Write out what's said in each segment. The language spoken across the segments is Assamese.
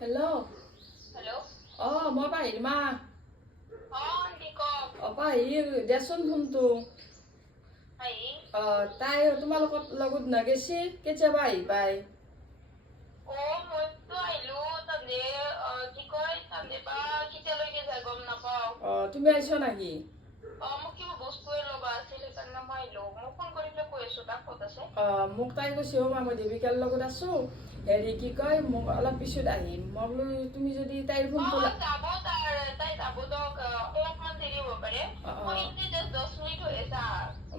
Hello. Hello? মই পাহিৰ মা। Hindi ko. পাহিৰ দেচোন ফোনটো। Hi. তাই তোমালোকৰ লগত নগেছি কেতিয়াবা আহি পাই। মইতো আহিলো তাতে কি কয় তাতে বা কেতিয়ালৈকে যায় গম নাপাওঁ। তুমি আহিছ নেকি? মোক কিবা বস্তুৱে ল'বা আছিল সেইকাৰণে মই আহিলো। মোক ফোন কৰি পেলাই কৈ আছো তাক ক'ত আছে। মোক তাই কৈছে মই দেৱিকাৰ লগত আছো। হেৰি কি কয় মোক অলপ পিছত আহিম। মই বোলো তুমি যদি তাইৰ ফোনটো তাই যাব দক অলপমান দেৰি হ'ব পাৰে। মই এতিয়া জাষ্ট 10 মিনিট হৈ আছে।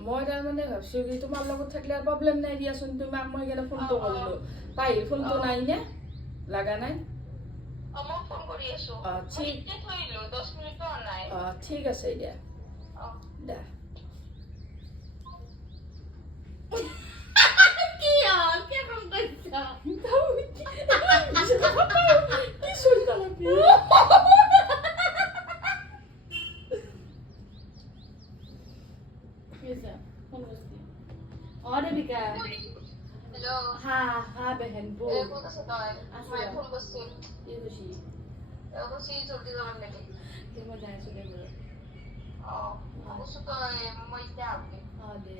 মই তাৰমানে ভাবছো কি তোমাৰ লগত থাকিলে প্ৰব্লেম নাই দিয়াচোন। তোমাক মই কেনে ফোনটো কৰিলো। পাহিৰ ফোনটো নাই নে? লাগা নাই? মই ফোন কৰি আছো। ঠিক এতিয়া থৈলো 10 মিনিটো হোৱা নাই। ঠিক আছে দিয়া। দা কি হ'ল কি ফোন কৰিছা? কি চলতা লাগি? फोन करती और देविका हेलो हाँ बहन बोल ক'ত আছে তই? মই ফোন কৰিছিল। ये खुशी কৈছি জলদি যাব লাগে। कि मैं जाए सुबह কৈছো তই মই এতিয়া আহোঁ। हाँ दे